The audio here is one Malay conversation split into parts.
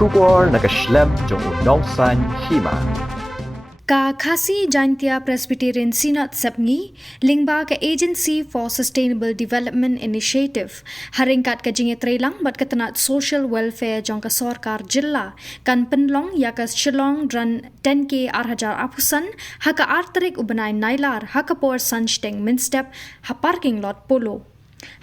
Shubor nakaslem jong unongsan Hima. Ka Khasi Jaintia Presbyterian Synod Sepngi, lingba ka Agency for Sustainable Development Initiative, haringkat ka Jingïarap bat ketenat social welfare jong ka Sarkar Jilla, kan Pynlong ya ka Shillong dran 10k arhajar apusan, haka arterik ubanay nailar, haka por sansteng minstep, ha parking lot polo.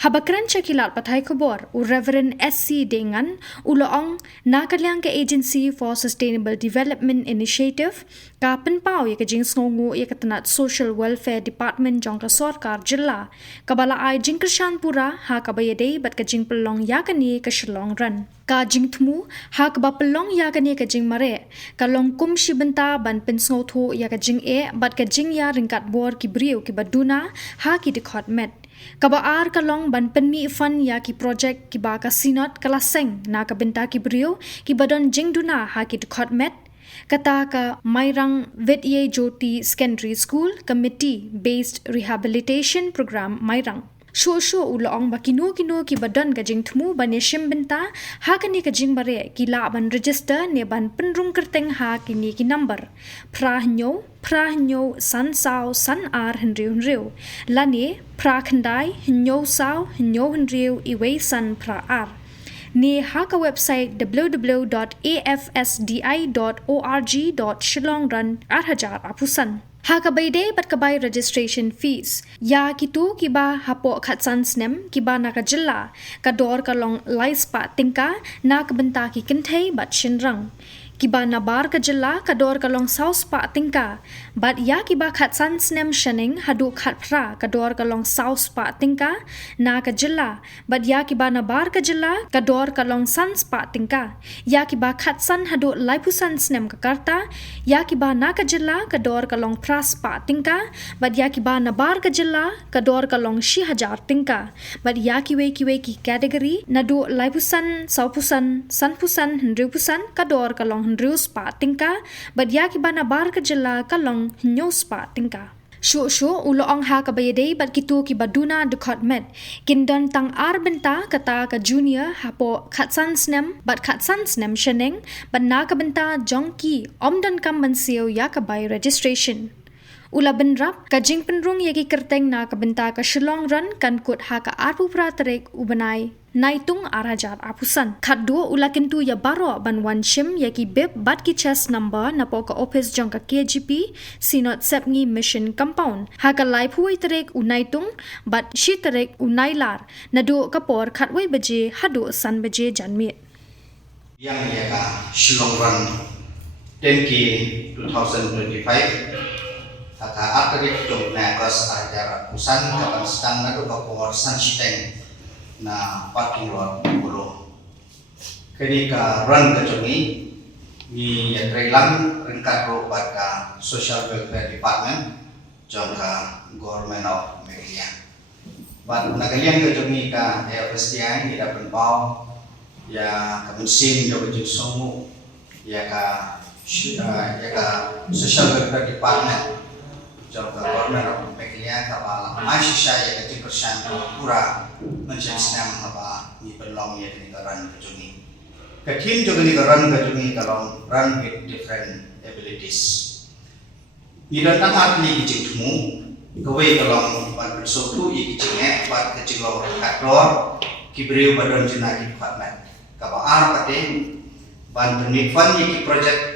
Habakran Chakilat Patay Kobor, Reverend S.C. Dengan, Uloong, Nakalyang ka Agency for Sustainable Development Initiative, ka Penpao ya ka Jingsngongu ya ka Tanat Social Welfare Department jong ka Sarkar Jilla, kabala ay Jingkershan Pura, ha kabayade bat ka Pynlong ya ka ni ka Shillong ran. Ka Jingtmu, ha ka Pynlong ya ka ni ka Jingmare, ka Longkum Bynta ban Pensngotho ya ka Jing'e, bat ka Jingya ringkat bor ki Briu ki Baduna, ha ki Dikot Met. Kabaar kalong ban penmi fan ya ki project ki ba ka Synod kalaseng na ka Bynta ki Briu ki badon jingduna ha ki Dikot Met. Kata ka Mairang Vidye Jyoti Secondary School Committee Based Rehabilitation Program Mairang. Sho uloong ba kinu ki badan ka Jingtmu ban yeshim Bynta ha ka ni ka Jingbare ki la ban register ne ban penrung kerteng ha ki ni ki number. Prahnyo san sao san ar henriu lani prakhandai hinyo sao hinyo henriu iwe san pra ar. Ni ha ka website www.afsdi.org.shillongran arhajar apusan. Ha ka bayde bat kabay registration fees. Ya kitu kiba hapo khatsan snem kiba na ka jilla ka dor ka long laispa tingka na ka Bynta ki kintay bat shinrang. Kiba na bar ka jilla ka dor ka long saus pa tingka bat ya kiba khatsan snem shaning hadu khat pra ka dor ka long saus pa tingka na ka jilla bat ya kiba na bar ka jilla ka dor ka long sans pa tingka ya kiba khatsan hadu laipusan snem ka karta ya kiba na ka jilla ka dor ka long pras pa tingka bat ya kiba na bar ka jilla ka dor ka long 6000 tingka bat ya kiwe ki category nadu laipusan saupusan sanpusan hendripusan ka dor ka long hendrius pa tingka bat ya kiba na bar ka jilla ka long hinyos pa tingka. Shu uloong ha kabayade bat kitu ki baduna Dikot Met kindon tang ar Bynta kata ka junior hapo khatsan snem sheneng bat na ka Bynta jongki omdan kam bansiyo ya ka bay registration. Ula benrap ka Jingpenrung yaki kerteng na ka Bynta ka Shillong ran kan kut ha ka arpu praterek ubanay naitung arhajar apusan. Kadua ula kintu ya baro ban wanshim yaki bib bat ki chest number na po ka office jong ka KGP Synod Sepngi Mission Compound. Ha ka lai puwi terek unaitung bat shi terek unailar na do kapor khatway baje hadu san baje janmit. Yang ya ka Shillong ran 10k 2025 Kaka akhirnya jom nekos ajar usan kapan sedang nado kapor sansteng na parking lot puluh. Kini ka run kejongi ni Jingïarap ringkat ro ka social welfare department jong ka government of Media. Bat nagalian kejongi ka FSDI ni dapat bau ya kemensin jong somu ya ka social welfare department jong ka government of Media ka ba masih ya ka Jingkershan Pura menjadi senam apa ni Pynlong ya ni karan kejungi. Ketin juga ni karan kejungi kalau run with different abilities. Ni datang atli Jingtmu gawe kalau ban bersotu i Jing'e bat kejilo kador kibriu badon jenaki department. Kaba ar pate ban penifan ni project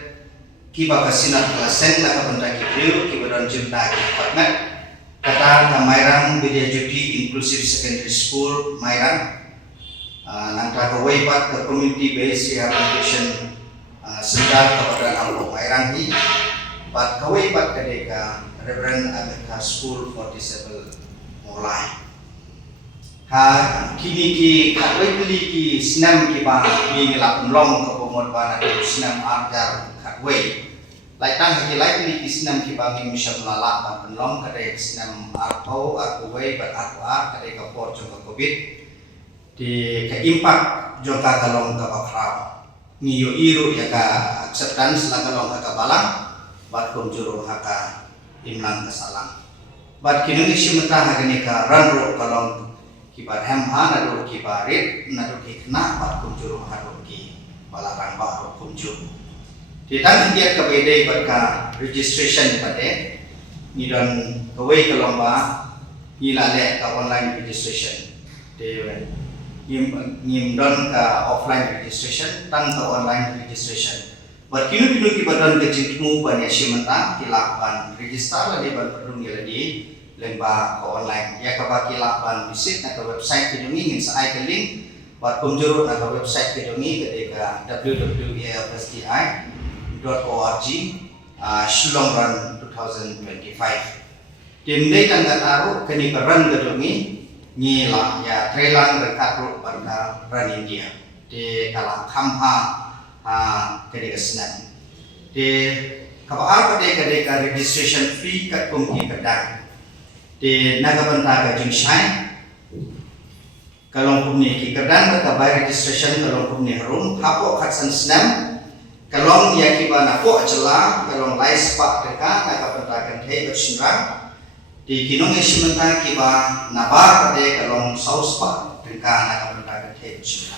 kiba kasinat klasen na kabanda kibriu kibadon jenaki department. Kata ka Mairang Vidye Jyoti Inclusive Secondary School Mairang nangka kawai pat ke community based rehabilitation sedar kepada Alpo Mairang hi pat kawai pat ke deka Reverend America School for Disabled mulai ha kini ki kawai beli ki senam ki ba ni ngelak Pynlong ke pomot ba na senam arjar kawai lai tang ki lai ni kisnam ki bangi misam lala ban Pynlong kadai kisnam arpau arkuwei bat arkuar kadai ka por jong covid di ka impact jong ka kalong ka pakrau ni yo iru ya ka acceptance la kalong ka balang bat kum juru haka imlang ka salang bat kini ni simenta hagani ka ranro kalong ki bat hem ha na do ki barit na do ki kna bat kum juru ha do ki balarang baru kunjung. Di tangan dia kebedai berka registration pada ni dan kawai ke lomba ni lalek ke online registration. Di ni dan ke offline registration tang ke online registration. Berkinu-kinu ki badan ke jingmu banyak simenta kilapan register lagi berperung lagi lemba ke online. Ya ke baki lapan visit ke website kidungi ingin saya ke link buat kunjurut ke website kidungi ketika www.fsti.org Shillong Run 2025. Tim day tangga taruh kini peran kidungi ni lah ya trailan berkat pada run India di kalang kamha ketika Synod. Di kapal ketika registration fee kat kumki kedang. Di naga benta ke Jingïarap. Kalau kumni ki kedang ke bayar registration kalau kumni harum hapo kat Synod. Kalau ya kiba napo jela kalau lais pak deka naga benta kan thei bersinrang. Di kinong esimenta kiba naba kade kalau saus pak deka naga benta kan thei bersinrang.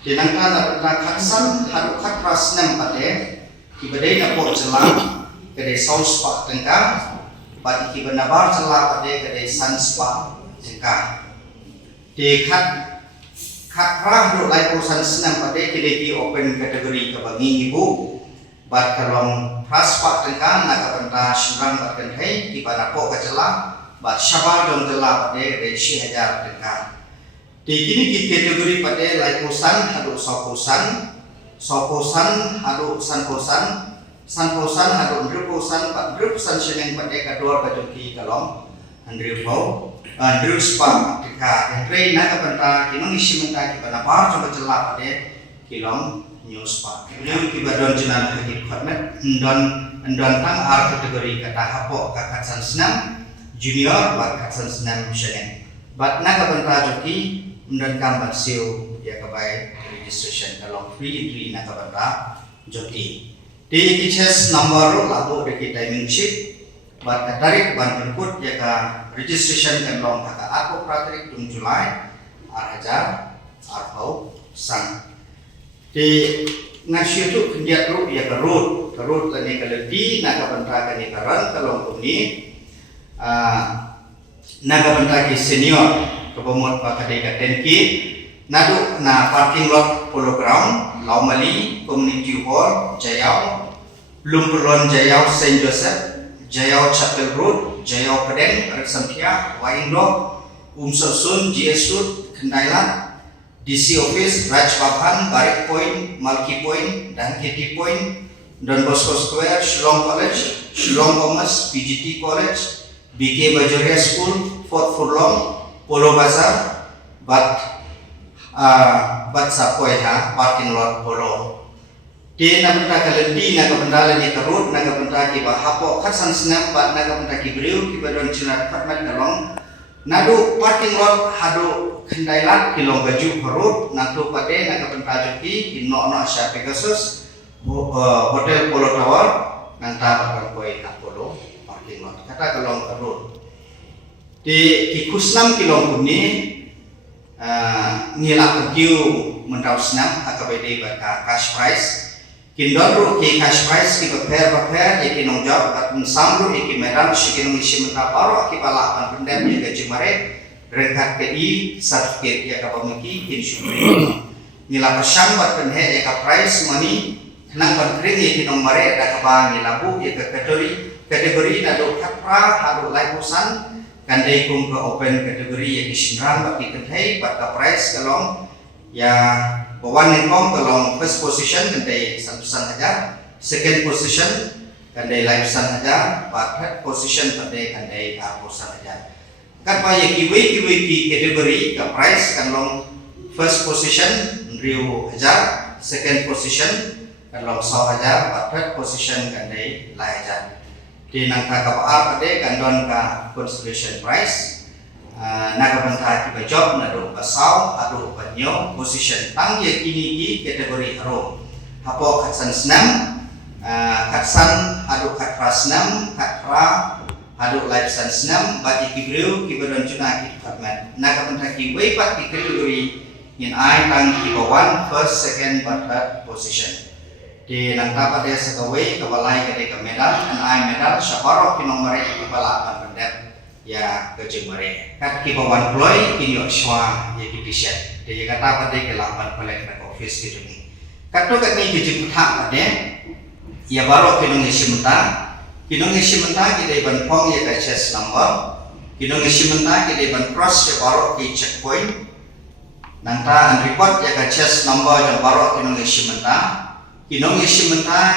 Di nangka nak katsan haru katras nem pada kibadai nak pot jelang kedai saus pak tengkang pada kiba nabar jelang pada kedai sans pak tengkang di katrah duk lai perusahaan senam pada kedai di open kategori kebangi ibu bat kalong pras pak tengkang nak benda syurang bat kendai kiba napok ke jelang bat syabar dong jelang pada kedai 1000 tengkang. Di kini di kategori pada laikosan haduk sokosan haduk sankosan haduk ndruposan pak ndruposan seneng pada kedua kajoki kalong ndrupau ndruspa tika entry na kapanta kinong isimenta ki banapar coba celak pada kilong newspa ini ki badon jenan haki khatmet ndon tang ar kategori kata hapok kakatsan senam junior bat kakatsan senam seneng bat na kapanta joki dan kambat siu ya kabai registration kalau free entry nak kabanta joti di kiches number labu deki timing sheet bat katarik ban input ya ka registration kan long kaka aku pratarik tung Julai arhajar arhau sang di ngasih tu kendiat ru ya ka root lani kaledi nak kabanta kani karan kalau kumni nak kabanta ki senior kebomot pakadai ka 10K nadu na parking lot polo ground Laumali community hall Jayau Lumpurlon Jayau Saint Joseph Jayau Chapel Road Jayau Pedeng Reksampia Waindo Umsosun GS Kendailan DC Office Rajbabhan Barik Point Malki Point dan KT Point Don Bosco Square Shillong College Shillong Commerce PGT College BK Bajoria School Fort Furlong Polo Bazar bat sapoi ha parking lot polo di na benda kalendi na benda ni karut na benda ki bahapo khasan snap bat na benda ki briu ki badon cina patmat kalong nadu parking lot hadu kendailan kilong baju karut natu pade na benda joki kinno sya Pegasus hotel Polo Tower nanta bakal koi na polo parking lot kata kalong karut di kusnam kilong kuni ngilak kiu mendau senam akabede baka cash price kindor ki cash price ki prepare ki kinong job at samru ki medan si kinong isi menta paro ki bala kan pendem ya gaji mare rekat PI certificate ya ka pamiki kin syukri ngilak syam bat penhe ya ka price money nang berkring ya kinong mare da ka ba ngilabu ya ka kategori na do kapra hadu laikusan kandai kum ke open kategori yang disinram bagi kentai pada price kalong ya bawan nengkom kalong first position kandai satusan saja second position kandai laisan saja third position kandai arposan saja kan paya kiwi ki kategori ke price kalong first position riu hajar second position kalong 100 hajar third position kandai lai hajar di nangka kapal pada kandon ka consideration price naga banta ki job nado pasau adu banyo position tang ye kini ki kategori haro hapo katsan senam katsan adu katra senam katra adu life san senam bagi ki breu ki badon cuna ki department naga banta ki weipat ki kategori in I tang kiba 1 first second but third position di nang dapat dia sekawai kebalai ke medal and I medal syabaro kinong mare kebala pendek ya ke mare kat kiba 1 ploy kinyo shwa ya kitishat dia kata pada ke lapan kolek ke office gitu ni kat tu kat ni kijing thak pada ya baro kinong isimenta kita iban pong ya ke chest number kinong isimenta kita iban cross ya baro ke checkpoint nanta an report ya ke chest number ya baro kinong isimenta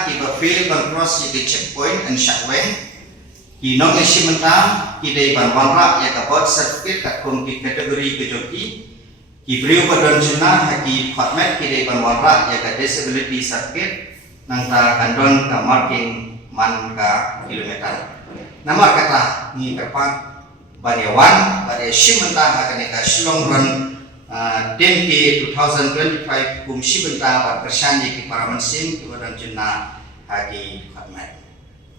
kiba fail ban cross ya ke checkpoint and shackway kinong isimenta kita iban wanra ya ke birth certificate kat kong ki kategori kejoki ki beriu padon jena haki format kita iban wanra ya ke disability certificate nanta kandon ka marking man ka kilometer nama kata ni kapan bariawan bari shimenta hakane ka Shillong run 10K 2025 kum shimenta ba persan ki paramansim ki badan jenna hagi khatmat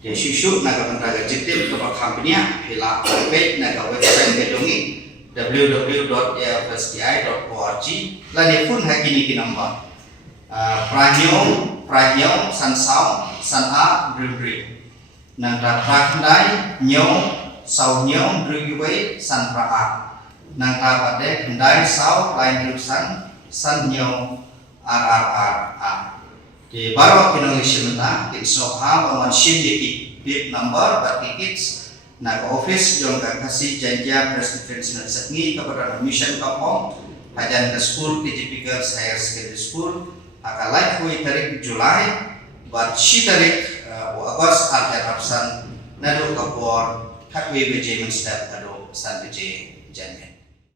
de shishu naga banta ga jitim to ba company hila page naga website ke dongi www.afsti.org lani pun hagi ni ki number Pranyong sansau sana brimri nang prakhandai nyong sau nyong drigiwei san praak nang pada kendai sau lain rusan san nyong rrr di baro kinong isimenta kin soha bawan sim yiki bib number but tickets nang office jong ka kasih Jingïarap Presbyterian Synod Sepngi kepada mission kampung hajan ke school KJP Girls Higher Secondary School akalai kui tarik Julai buat si tarik Agos aljar absan nado kapor hakwe beje menstep ado san beje jangan